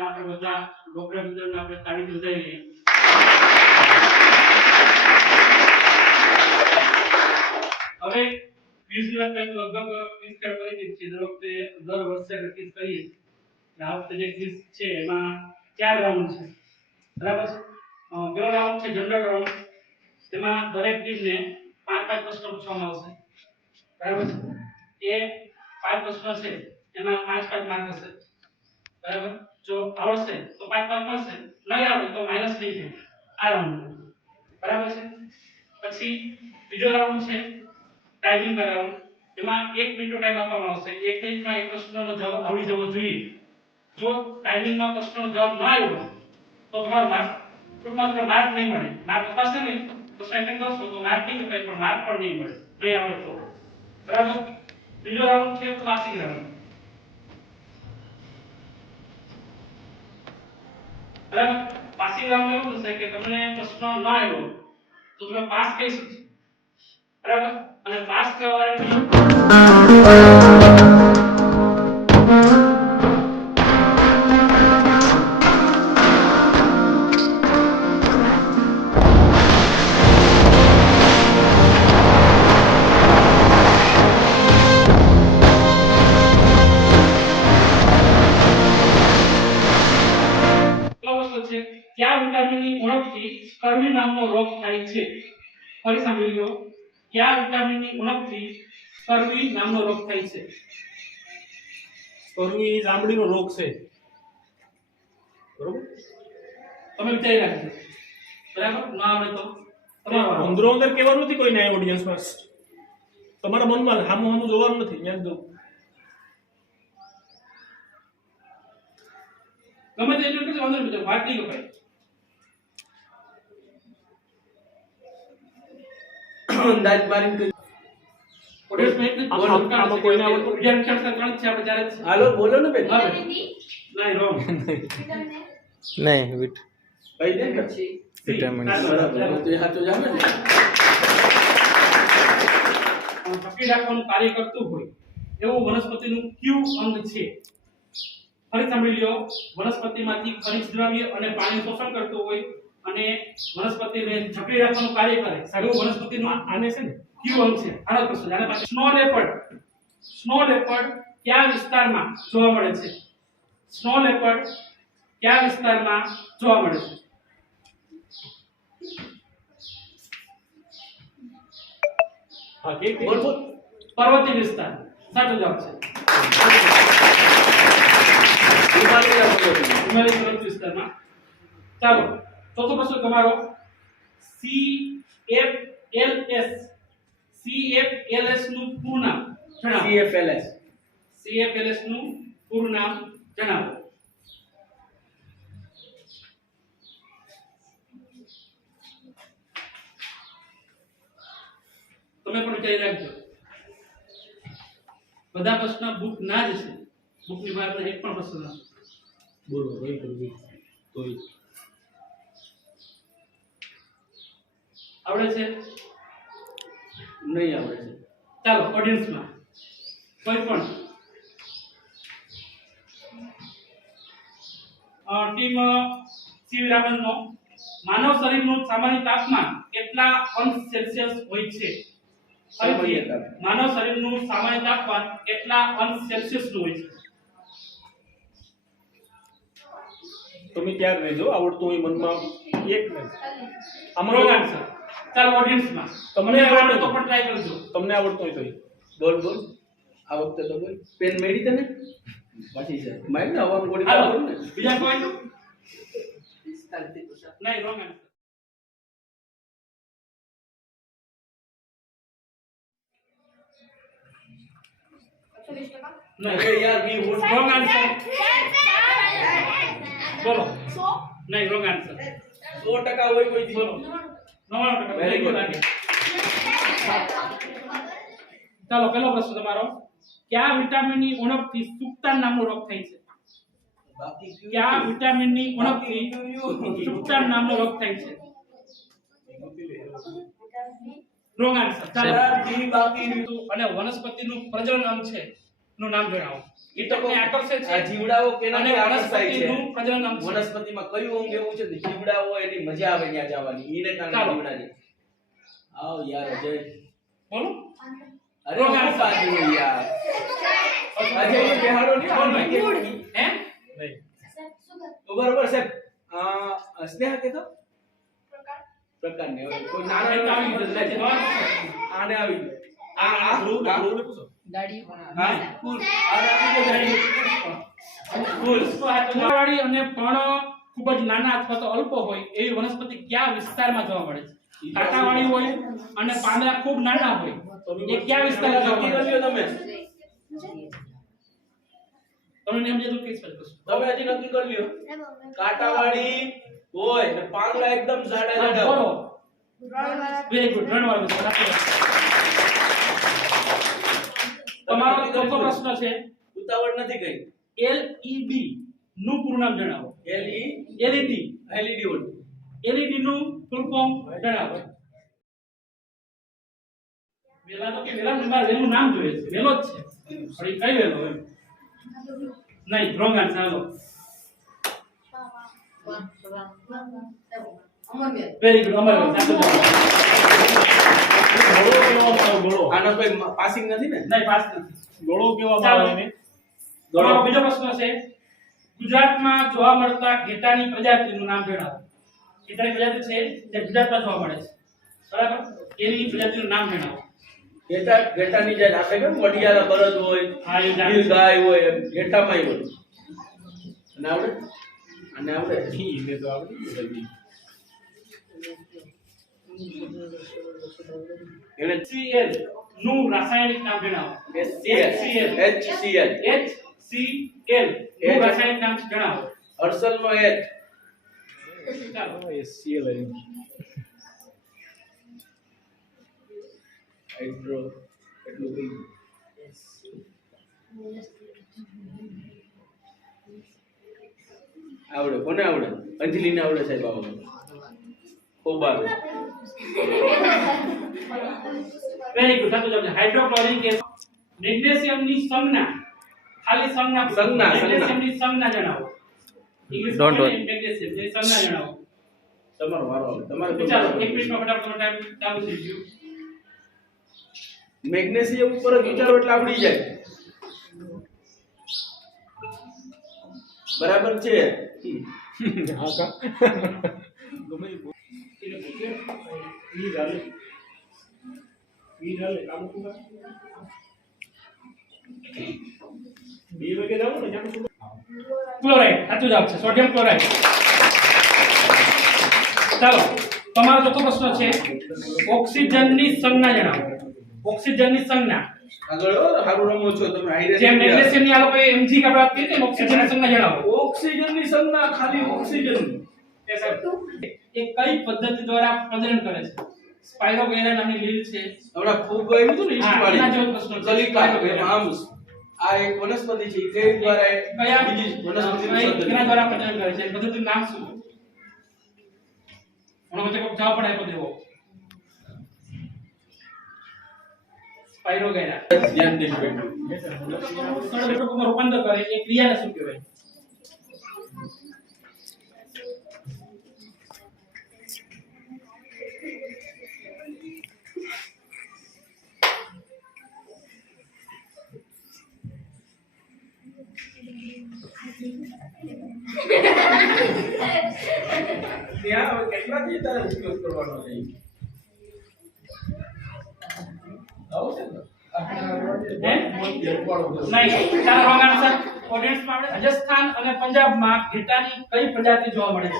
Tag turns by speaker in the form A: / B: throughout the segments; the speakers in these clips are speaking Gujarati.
A: આપણે બધા ગોપરાબંધન આપણે તાળી બધાઈએ હવે ક્રિસના કંઈક લગભગ ક્રિસ કરવાની છે. દર વખતે દર વર્ષે આપણે ક્રિસ કરીએ આ વખતે જે ક્રિસ છે એમાં ચાર રાઉન્ડ છે. બરાબર છે? પહેલો રાઉન્ડ છે જનરલ રાઉન્ડ તેમાં દરેક ટીમને પાંચ પાંચ પ્રશ્નો પૂછવામાં આવશે. બરાબર છે? એ પાંચ પ્રશ્નો છે. એમાં પાંચ પાંચ માર્ક હશે. બરાબર? જો આવડશે, તો પાંચ પાંચ મળશે. નહીં આવડે, તો માઇનસ થઈ જાય. આ રાઉન્ડ બરાબર છે? પછી બીજો રાઉન્ડ છે ટાઈમિંગ રાઉન્ડ એમાં એક મિનિટનો ટાઈમ આપવામાં આવશે. એક મિનિટમાં એક પ્રશ્નનો જવાબ આવડી જવો જોઈએ. જો ટાઈમિંગમાં પ્રશ્નનો જવાબ ન આવ્યો, તો તમારો માર્ક ટૂંકમાં તમને માર્ક નહીં મળે. માર્ક અપાશે નહીં. તો સેકન્ડ કરશો તો માર્ક નહીં મળે પણ માર્ક પણ નહીં મળે. નહીં આવડે તો બરાબર? બીજો રાઉન્ડ છે પાસિંગ રાઉન્ડ બરાબર પાસિંગ રાઉન્ડ એવું થશે કે તમને પ્રશ્ન ના આવ્યો તો તમે પાસ કહી શકશો બરાબર અને પાસ થવા પહેલો થાય છે. ફરી સાંભળી લો કયા વિટામિનની ઉણપથી સ્કર્વી નામનો રોગ થાય છે.
B: સ્કર્વી ચામડીનો રોગ છે. બરોબર?
A: તમે વિચારી રાખજો. બરાબર? ના આવડે તો. તમારો.
B: અંદરો અંદર કહેવાનું નથી કોઈને ઓડિયન્સમાં તમારા મનમાં હામું હામું જોવાનું નથી. ત્યાં દો
A: ગમે તે એટલું વાંધો નહીં વાત નહીં કપાય
C: અંદાજ મારીને કહ્યું.
A: ઓડિયન્સમાં એટલું જ
B: આમ-
A: બોલવું
B: આમ- આમાં કોઈને આવડતું?
A: વિદ્યાર્થી અક્ષર ત્રણ જ છે આપણે ચાર જ છે.
C: હાલો બોલો ને બેન
A: નહીં
D: વિટ વિટામિન
A: પકડી રાખવાનું કાર્ય કરતું હોય એવું વનસ્પતિનું કયું અંગ છે ફરી સાંભળી લ્યો વનસ્પતિમાંથી ખનિજ દ્રવ્ય અને પાણી શોષણ કરતું હોય અને વનસ્પતિને જકડી રાખવાનું કાર્ય કરે. સાહેબ વનસ્પતિનો
B: આને છે ને
A: કયું અંગ છે? આનો પ્રશ્ન આને પાછળ સ્નો લેપર્ડ સ્નો લેપર્ડ કયા વિસ્તારમાં જોવા મળે છે? સ્નો લેપર્ડ કયા વિસ્તારમાં જોવા મળે છે? પર્વતીય વિસ્તાર. સાચો જવાબ છે.
C: હિમાલય
A: પર્વત વિસ્તારમાં. ચાલો. ચોથો પ્રશ્ન તમારો. C F L S C F L એસનું પૂર્ણ નામ જણાવો.
C: એસ
A: સી એફ એલ એસનું પૂર્ણ નામ જણાવો. તમે પણ વિચારી રાખજો. બધા પ્રશ્ન બુક ના જ છે. બુકની બહાર એક પણ પ્રશ્ન ના.
B: બોલો કઈ કરવી
A: આવડે છે?
C: નહીં આવડે છે.
A: ચાલો ઓડિયન્સમાં કોઈ પણ. ટીમ સી માનવ શરીરનું સામાન્ય તાપમાન કેટલા અંશ સેલ્સિયસ હોય છે. માનવ શરીરનું સામાન્ય તાપમાન કેટલા અંશ સેલ્સિયસનું હોય છે?
B: તમે ત્યાં રહેજો આવડતું હોય મનમાં એક મિનિટ.
A: રોંગ આન્સર ચાલો ઓડિયન્સમાં
B: તમને
A: તમને આવડે તો પણ ટ્રાય કરજો.
B: તમને આવડતો હોય તો
C: બોલ બોલ. આ વખતે તો બોલ. પેન મેળી તને? પછી છે. મેં ને હવામાં ગોળી
A: હાલો. બીજા કોઈ નહીં રોંગ આન્સર નહીં.
C: યાર બી વોટ
A: રોંગ આન્સર બોલો. નહીં રોંગ આન્સર
C: સો? ટકા હોય કોઈ
A: બોલો ચાલો પહેલો પ્રશ્ન તમારો. કયા વિટામિનની ઉણપથી સુક્તાન નામનો રોગ થાય છે?
C: બાકી કયું?
A: વિટામિનની ઉણપથી સુક્તાન નામનો રોગ થાય છે? રોંગ આન્સર ચાલો.
C: યાર, બી બાકી
A: અને વનસ્પતિનું પ્રજનન અંગ છે? નું નામ જણાવો કીટકને આકર્ષે છે
C: આ જીવડાઓ કેનાથી આકર્ષાય છે
A: વનસ્પતિનું પ્રજનન છે.
C: વનસ્પતિમાં કયું અંગ એવું છે ને જીવડાઓ એની મજા આવે ત્યાં જવાની એને કારણે. જીવડાની આવ યાર અજય
A: બોલો
C: અરે હું પાડ્યું યાર અજય એ બેહાડો નહીં
A: બોલ ભાઈ. હે
B: નહીં
C: તો બરોબર સાહેબ અ સ્નેહા કેતો પ્રકાર ને કોઈ નાનો
A: આવી.
C: આને આવી આ આ
B: ધ્રુવ
C: આ
B: ધ્રુવને પૂછો
C: હા કુલ આને આપી દો ગાડી.
A: કુલ વાળી અને પણ ખૂબ જ નાના અથવા તો અલ્પ હોય એવી વનસ્પતિ કયા વિસ્તારમાં જોવા મળે છે? કાંટાવાળી હોય અને પાંદડા ખૂબ નાના હોય. એ કયા વિસ્તારમાં જોવા મળે છે?
C: તમે
A: તમને એમ
C: હજી નક્કી કરી લ્યો. કાંટાવાળી હોય ને પાંદડા એકદમ જાડા જાડા
A: વેરી ગુડ ત્રણ વાર વિસ્તાર આપી દો. તમારો ચોથો પ્રશ્ન છે?
C: ઉતાવળ નથી કઈ.
A: એલઈડી નું પૂરું નામ જણાવો. એલઈડી
C: એલઈડી ઓન
A: એલઈડી નું ફૂલ ફોર્મ જણાવો. વેલા તો કે વેલા નંબર વેલું નામ જોઈએ છે. વેલો જ છે. પણ એ કઈ વેલો એમ નહીં રોંગ આન્સર હાલો. વેરી ગુડ અમર સાચો
B: ગોળો કેવો ગોળો
C: આનો કોઈ પાસિંગ નથી ને?
A: નહીં પાસ નથી.
B: ગોળો. એને?
A: તમારો બીજો પ્રશ્ન છે ગુજરાતમાં જોવા મળતા ઘેટાની પ્રજાતિનું નામ જણાવો ઘેટાની પ્રજાતિ છે જે ગુજરાતમાં જોવા મળે છે. બરાબર? એની પ્રજાતિનું નામ જણાવો
C: ઘેટા ઘેટાની જે આપણે કેમ વડિયાળા બળદ હોય
A: હા, એ જાણું
C: ગીર ગાય હોય એમ ઘેટામાંય હોય. અને આવડે? અને આવડે?
B: એને તો આવડી બધી.
A: HCl નું રાસાયણિક નામ જણાવો.
C: HCl HCl
A: HCl નું રાસાયણિક નામ જણાવો.
C: હર્ષલનો H.
A: ચાલો.
B: એ
C: હાઇડ્રો એટલું કઈ આવડે કોને આવડે? અંજલિને આવડે સાહેબ આવડે ખૂબ
A: વેરી ગુડ સાચું જવાબ હાઇડ્રોક્લોરિક એસિડ મેગ્નેશિયમની સંજ્ઞા ખાલી સંજ્ઞા
C: સંજ્ઞા, સંજ્ઞા.
A: મેગ્નેશિયમની સંજ્ઞા જણાવો. English
D: Don't worry.
A: મેગ્નેશિયમ સંજ્ઞા જણાવો.
C: તમારો વારો આવે. તમારે
A: એક મિનિટમાં ફટાફટ તમારો ટાઈમ ચાલુ થઈ ગયો.
C: મેગ્નેશિયમ ઉપર જ વિચારો એટલે આવડી જાય. બરાબર છે?
B: હા કા? ગમે એ બોલ. ઈ ચાલે. ઈ ચાલે. કામ શું કરે? બે વાગે જાવ ને જાણ શું
A: ક્લોરાઇડ સાચું જવાબ છે સોડિયમ ક્લોરાઇડ ચાલો તમારો ચોથો પ્રશ્ન છે ઓક્સિજનની સંજ્ઞા જણાવો ઓક્સિજનની સંજ્ઞા
C: આગળ હો, હારું રમો છો તમે હાઈરે
A: જેમ મેગ્નેશિયમની આ લોકોએ mg કા વાત કરી હતી ને ઓક્સિજનની સંજ્ઞા જણાવો
C: ઓક્સિજનની સંજ્ઞા ખાલી ઓક્સિજન
A: એ સાહેબ, એ કઈ પદ્ધતિ દ્વારા પ્રજનન કરે છે સ્પાઇરોગેરા નામની લીલ છે
C: હમણાં ખૂબ ગયું હતું ને ઈસ્ટ
A: હા,
C: વાળી
A: એના જેવો પ્રશ્ન છે.
C: કલિકા આમ આ એક વનસ્પતિ છે તે દ્વારા એ
A: કયા
C: બીજી વનસ્પતિ
A: કેના દ્વારા પ્રજનન કરે છે પદ્ધતિ પદ્ધતિનું નામ શું મને બચ્ચે કોઈક જવાબ પણ આપ્યો દેવો સ્પાઇરોગેરા
C: ધ્યાન દેજો બેટા.
A: રૂપાંતર કરે એ ક્રિયાને શું કહેવાય
C: ત્યાં હવે કેટલાથી તારે ઉપયોગ કરવાનો
A: રાજસ્થાન અને પંજાબમાં ઘેટાની કઈ પ્રજાતિ જોવા મળે છે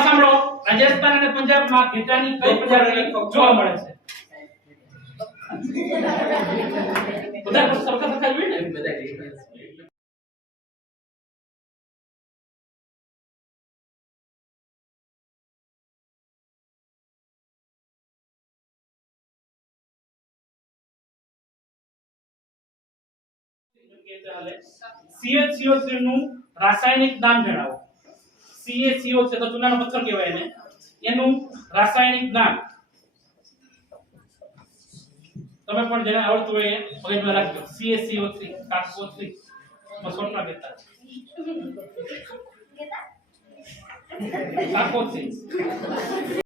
A: સાંભળો રાજસ્થાન અને પંજાબમાં ઘેટાની કઈ પ્રજાતિ જોવા મળે છે? બધા સરખા સરખા જોઈએ ને
C: બધા difference.
A: CaCO3 નું રાસાયણિક નામ જણાવો. CaCO3 તો ચૂનાનો પથ્થર કહેવાય એને. એનું રાસાયણિક નામ તમે પણ જેને આવડતું હોય એ મગજમાં રાખજો સીએસસીઓ થ્રી કાકો થ્રી સ્વપ્ન કહેતા કાકો થ્રી